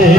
रे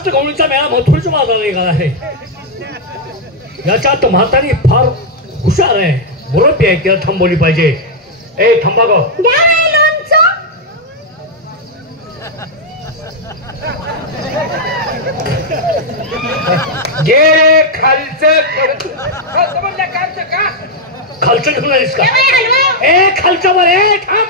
महाराष्ट्र गवळीचा मेळा मथुरच्या बाजाराला निघाला आहे. याच्यात म्हातारी फार हुशार आहे, मुरब्बी आहे, तिला थांबवली पाहिजे. ए थांबा गो. घे खालचं खालचं घेऊन आलीस का? ए खालचं वर ए थांब.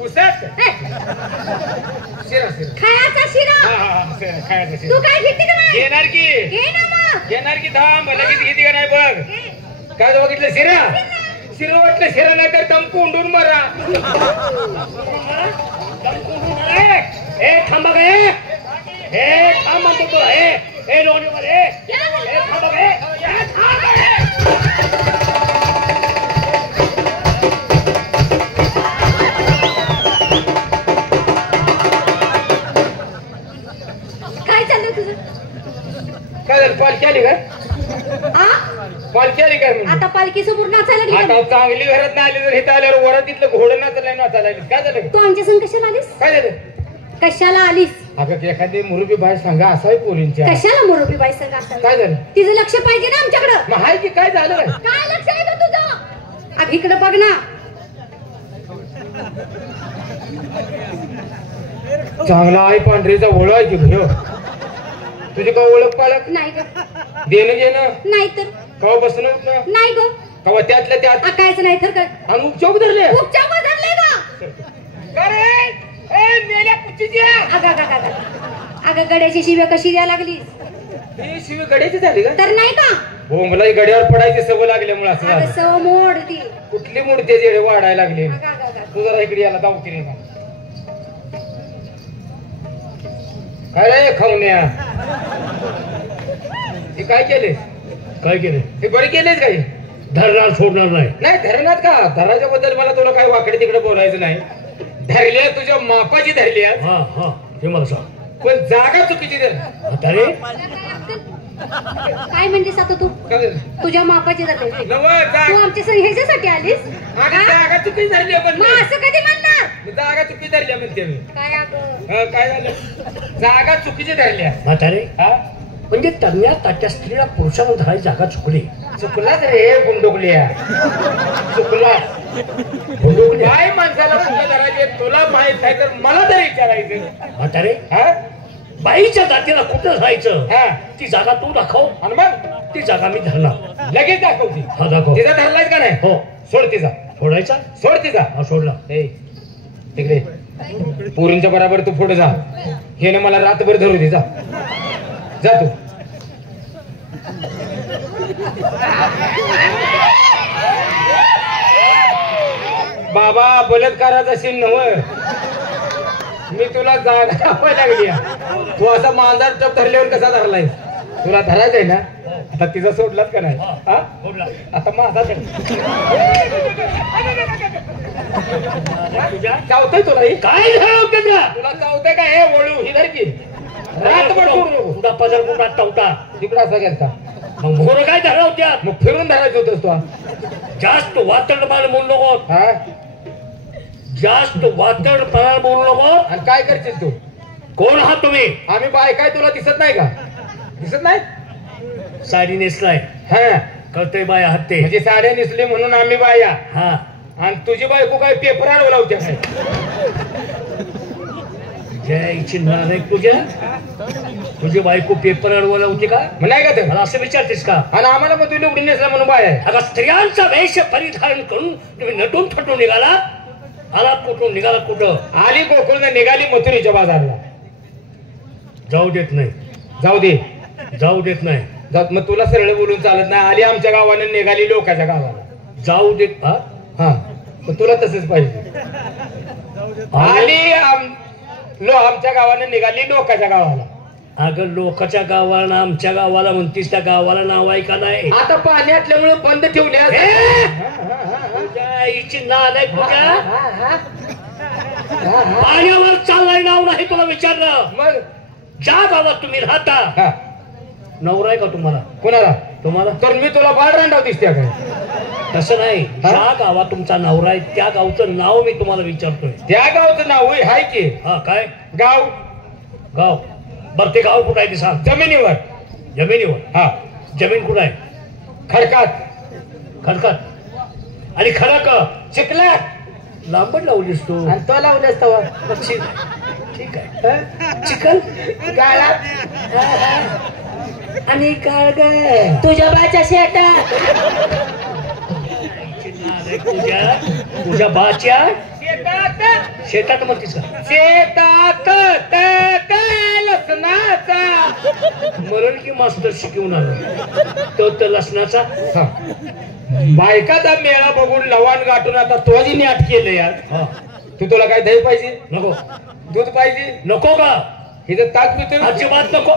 उसत खायचा शिरा. तू काय घेते का नाही? घेणार की घे ना मग. घेणार की थांब लगेच घेते का नाही बघ. काय बघितलं शिरा? शिरा वाटलं शिरा नाही तर दम कोंडून मरा. ए थांबा गे. ए थांब म्हणतो तुला. ए लोणीवर ए थांबा गे. काय चाललं तुझं? काय झालं? पालखी आली का? पालखी आली काय? आता पालखी समोर नाचायला आता लागली. चांगली घरात नाही आली तर इथं आल्यावर वरात तिथलं घोडं नाचायला काय झालं? तू आमच्या संग कशाला आलीस? काय झालं? कशाला आलीस? अगं एखादी मुरुबी बाय सांगा असावी पोरींच्या. कशाला मुरुबी बाई संग असावी? काय झालं? तिचं लक्ष पाहिजे ना आमच्याकडं. मग हाय की काय झालं? काय लक्ष आहे का तुझं? अग इकडे बघ ना. चांगला आहे पांढरीचा ओळख आहे की भयो. तुझी का ओळख पाळख नाही ग. देणं घेणं नाही तर कवा बसणं उठणं नाही ग. कवा त्यातल्या त्यात कायच नाही तर काय. आणि उपचौक धरले. उपचार धरले का? मेल्या कुच्चीची अगं गड्याची शिव्या कशी द्यायला लागली? ही शिवी गड्याची झाली का? तर नाही का? हो मला गड्यावर पडायची सवय लागल्यामुळे असं झालं. सव मोड ती. कुठली मूर्ती जेडे वाढायला लागली. तू जरा इकडे याला जाऊ की नाही काय रे खाऊन्या? हे काय केले? काय केले? हे बरे केलेच काही धरणार सोडणार नाही. नाही धरणात का? धराच्या बद्दल मला तुला काही वाकडे तिकडे बोलायचं नाही. धरल्या तुझ्या मापाची धरली हा हा हे मला सांग. पण जागा चुकीची धर. म्हातारे काय म्हणतेस आता तू? तुझ्या मापाची धरली. तू आमच्या संग ह्याच्यासाठी आलीस? जागा चुकी धरली. पण मग असं कधी म्हणणार? जागा चुकी धरल्या म्हणते मी. काय अगं काय झालं? जागा चुकीची धरल्या. म्हातारे हा म्हणजे तन्या ताट्या स्त्रीला पुरुषाला धरायची जागा चुकली. चुकलाच रे गुंडोकल्या. चुकला. काय माणसाला कुठं धरायचे तुला माहित आहे तर मला तरी विचारायचं. म्हातारे हा बाईच्या जातीला कुठं राहायचं? हा ती जागा तू दाखव आणि मग ती जागा मी धरणार. लगेच दाखवती. हा दाखव. तिचा धरलाय का नाही? हो सोड तिचा. सोडायचा? सोड तिचा. हा सोडला. ए तिकडे पोरींच्या बरोबर तू पुढे जा. हे ना मला रातभर धरू दे. जा जा तू. बाबा बलात्काराचा शिन नव्ह. मी तुला जागा दाखवायला लागली. तू असा मांजर टप धरल्यावर कसा धरलाय? तुला धरायचंय ना? आता तिचा सोडलाच का नाही? सोडला. आता माझा तुझ्या चावतंय तुला? काय तुला चावतंय का? हे वळू ही धर की. रातभर सोडू नको. तुझा पदर कुठा टवटा तिकडं असा गेलता. मग मोर काय धरवत्या? मग फिरून धरायचं होतंस तू. जास्त वातड मार बोलू नको. हा जास्त वातड पणाल बोलू नको. आणि काय करशील तू? कोण आहात तुम्ही? आम्ही बाय काय तुला दिसत नाही का? दिसत नाही? साडी नेसलाय. हा कळतंय बाय आहात ते. म्हणजे साड्या नेसले म्हणून आम्ही बाया. हा आणि तुझी बायको काय पेपरावर लावते काय? जयची नाही तुझ्या तुझी बायको पेपर अडवला होती का? नाही का ते? मला असं विचारतेस का? आणि आम्हाला मग तुला उघडी नेसला म्हणून बाय आहे. अगं स्त्रियांचा वेश परिधारण करून तुम्ही नटून थटून निघाला. आलात कुठून? निघाला कुठं? आली गोकुळनं निघाली मथुरीच्या बाजारला. जाऊ देत नाही. जाऊ दे. जाऊ देत नाही. मग तुला सरळ बोलून चालत नाही. आली आमच्या गावानं निघाली लोकांच्या गावाला. जाऊ देत. हा हा मग तुला तसंच पाहिजे. आली आमच्या गावानं निघाली लोकांच्या गावाला. अगं लोकांच्या गावाला आमच्या गावाला म्हणतीस, त्या गावाला नाव आहे का नाही? आता पाणी असल्यामुळे बंद ठेवले. नालाय तुझ्या पाण्यावर चाललाय नाव नाही तुला विचारलं. मग ज्या गावात तुम्ही राहता नवरा आहे का तुम्हाला? कुणाला? तुम्हाला. तर मी तुला बाळ रांडाव दिसते काय? तसं नाही, ज्या गावात तुमचा नवरा आहे त्या गावचं नाव मी तुम्हाला विचारतोय. त्या गावचं नाव होय हाय की. हा काय गाव? गाव. बरं ते गाव कुठं आहे ते सांग. जमिनीवर. जमिनीवर. हा. जमीन कुठं आहे? खडकात. खडकात. आणि खडक चिखलात. लांबट लावलीस तू. आणि तो लावल्यास तवा. ठीक आहे. चिखल गाळात. आणि काळ ग तुझ्या बाच्या शेतात. तुझ्या बाच्या शेतात. शेतात म्हणतीस का? शेतात लसणाचा. मरण की मास्टर शिकवून आलो तो लसणाचा. बायकाचा मेळा बघून लवाण गाठून आता तोही नाट केलं यार. हा. तुला काय दही पाहिजे? नको. दूध पाहिजे? नको का? हिचं ताक पितो. अजिबात नको.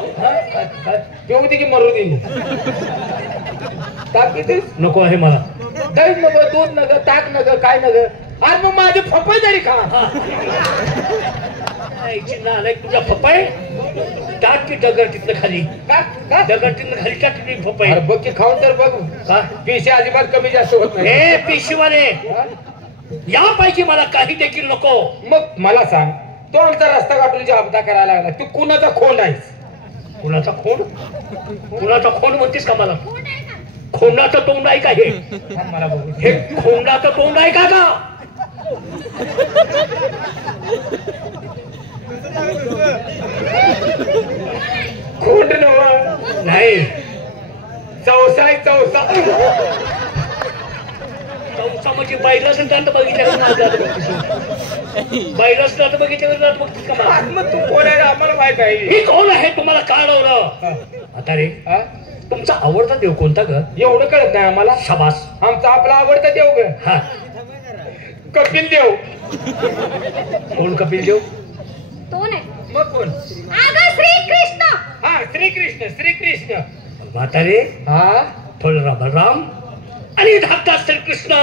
पिऊ दे की मरू दे. ताक पितेस? नको आहे मला. दही नग, दूध नग, ताक नग, काय नग. आज मग माझे फपय तरी खा. तुझा फपाय टाक की दगड तिथनं खाली. दगड तिथनं खाली टाक की फपाय. बघ की खाऊन तर बघ. का पिशे अजिबात कमी जास्त होत नाही. हे पिशवाने यापैकी मला काही देखील नको. मग मला सांग, तो आमचा रस्ता गाठून अपघात करायला लागला, तू कुणाचा खोंड आहेस? कुणाचा खोंड? कुणाचा खोंड म्हणतेस का मला? खोंडाचं तोंड आहे का हे? मला बघू. हे खोंडाचं तोंड आहे का का? खोंड नव नाही. चौसा आहे, चौसा. चौसा म्हणजे बैलाच दात बघितलं बैलाच दात बघितलं बघतीस का मला? मग तू कोण आहे आम्हाला माहित आहे. ही कोण आहे तुम्हाला कळवलं? आता रे तुमचा आवडता देव कोणता ग? एवढं कळत नाही आम्हाला. शाबास. आमचा आपला आवडता देव ग हा कपिल देव. कोण कपिल देव? तो नाही. मग कोण? अगं श्रीकृष्ण. हा श्रीकृष्ण. श्रीकृष्ण. म्हातारे हा थोडा बलराम आणि धाकटा श्रीकृष्ण.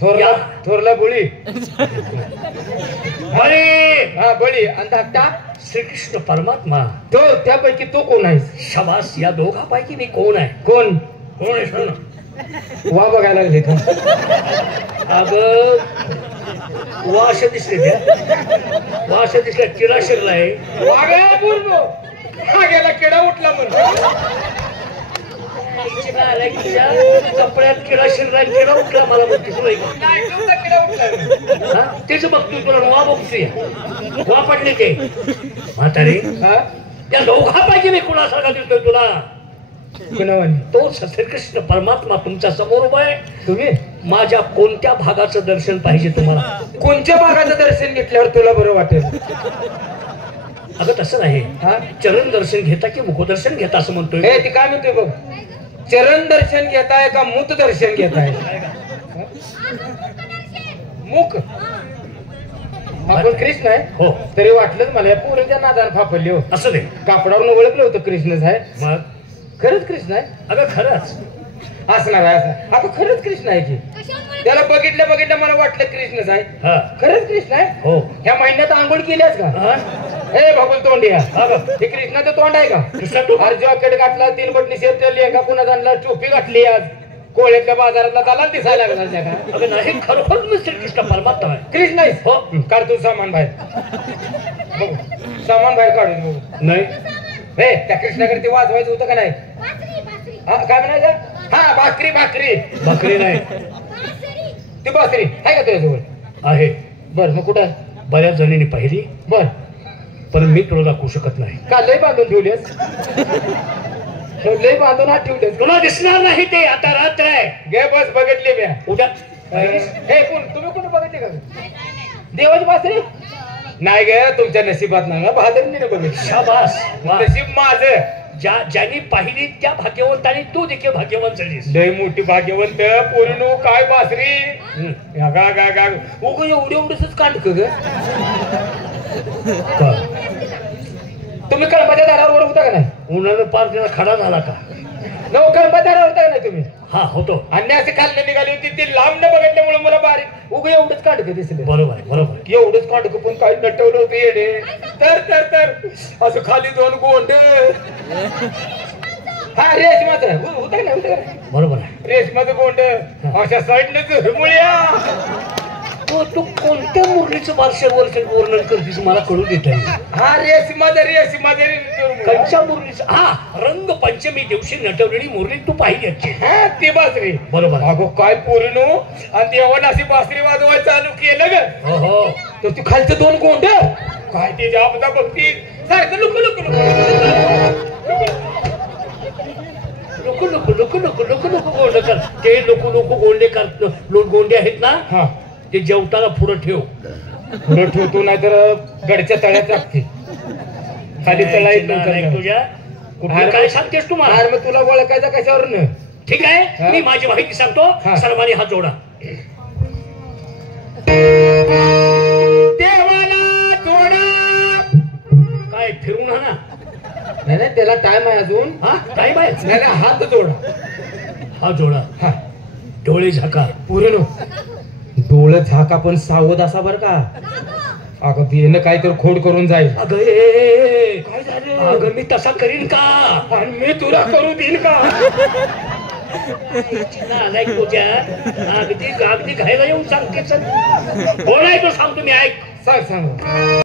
थोरला बळी. बळी. हा बळी. आणि धाकटा श्रीकृष्ण परमात्मा. तो त्यापैकी तो कोण आहेस? शाबास. या दोघांपैकी मी कोण आहे? कोण? कोण आहे सांग ना. वा बघायला लागले तू. अगं वा अशा दिसले त्या. वा अशा दिसल्या किडा शिरलाय. वाघा बोललो. हा गेला किडा उठला म्हणून. कपड्यात किडा शिरलाय. किडा उठला मला बघतीस किडा उठला. तेच बघतोय तुला. वा बघतोय. वा पडले ते. म्हातारे त्या दोघांपैकी मी कुणासारखा दिसतोय तुला? तो श्रीकृष्ण परमात्मा तुमच्या समोर उभा आहे. तुम्ही माझ्या कोणत्या भागाचं दर्शन पाहिजे तुम्हाला? कोणत्या भागाचं दर्शन घेतल्यावर तुला बरं वाटेल? अगं तसं नाही. चरण दर्शन घेता की मुखदर्शन घेता असं म्हणतोय. ते काय म्हणतोय बघ. चरण दर्शन घेताय का मुख दर्शन घेताय? मुख. आपण कृष्ण आहे. हो. तरी वाटलंच मला या पोरीच्या नादान फापडली हो. असं दे. कापडावरून ओळखलं होतं कृष्णच आहे. मग खरंच कृष्ण आहे? अगं खरंच असणार आहे. असं आता खरंच कृष्ण आहे की? त्याला बघितलं मला वाटलं कृष्णच आहे. खरंच कृष्ण आहे? हो. ह्या महिन्यात आंघोळ केल्यास का? हे बघून तोंडिया. हे कृष्णाचं तोंड आहे का? अरे जॉकेट घातला, 3 बटणी शेत लेंगा पुन्हा आणला, टोपी घातली, आज कोळ्यातल्या बाजारातला त्याला दिसायला लागला त्या का? नाही खरोखर मी श्रीकृष्ण परमात्मा आहे. कृष्ण आहे. हो. काढ तू सामान बाहेर. बघू सामान बाहेर काढून बघू. नाही हे त्या कृष्णाकडे ते वाजवायचं होतं का नाही? काय म्हणायचं? हा भाकरी. बकरी नाही. ती बासरी आहे का तुझ्याजवळ? आहे. बर मग कुठं? बऱ्याच जणींनी पाहिली बर. पण मी तुला दाखवू शकत नाही. का लय बांधून ठेवलेस? लय बांधून हात ठेवलेस. तुला दिसणार नाही ते. आता रात्र आहे. गे बस बघितली मी उद्या. हे कोण? तुम्ही कुठं बघितले का? देवाची बासरी नाही गे. तुमच्या नशिबात नाही. बहादरीने बघितली. शाबास. नशीब माझं. ज्यांनी पाहिली त्या भाग्यवंतांनी तू देखील भाग्यवंत झालीस. लय मोठी भाग्यवंत पोरीनो. काय बासरी. उग एवढंच कांडक ग. तुम्ही कळंबाच्या दारावर होता का नाही? उन्हानं पार तिला खडा झाला का? कळंबाच्या दारावर होता का नाही तुम्ही? हा होतो. आणि असे खाल्लं निघाली होती. ती लांब न बघितल्यामुळे मला बारीक उग एवढंच कांडक दिसले. बरोबर बरोबर. एवढंच कांडक पण काही नटवलं होतं येडे. तर असं खाली 2 गोंड. हा रेशमाचं होतं ना बरोबर आहे. रेशमाचं गोंड अशा साईडनं मुळ्या. तू कोणत्या मुरलीचं वर्णन करतेस मला कळू देत नाही. हा रेशमाचं कंच्या मुरलीचं हा रंगपंचमी दिवशी नटवलेली मुरली तू पाहिली असते. हा ते बासरी बरोबर. अगो काय पोरीनो आणि देवानं अशी बासरी वाजवायला चालू केलं ग. हो तर तू खालचं दोन गोंड काय ते जाबदा बघती सारखं लुक लुक लोक गोंड कर. ते लोक गोंडे कर गोंडे आहेत ना. हा ते जेवताना पुढं ठेव. पुढं ठेवतो नाहीतर गडच्या तळ्यात टाकते खाली तळा येत नंतर तुझ्या कुठलं काय सांगतेस तुम्हाला. अरे मग तुला ओळखायचं कशावरून. ठीक आहे मी माझी माहिती सांगतो. हा. सर्वांनी हात जोडा. देवाला जोडा. काय फिरून हा ना. नाही त्याला टाइम आहे अजून. हा टाईम आहे. नाही हात जोडा. हात जोडा. हा डोळे झाका. पूर्ण डोळं झाका पण सावध असा बर का. अगं बेन काय तर खोड करून जाईल. अगं काय झालं. अगं मी तसा करीन का. आणि मी तुला करू देईन का. नालायक तुझ्या अगदी घायला येऊन सांगते. कोण आहे तो सांगतो मी. ऐक. सांग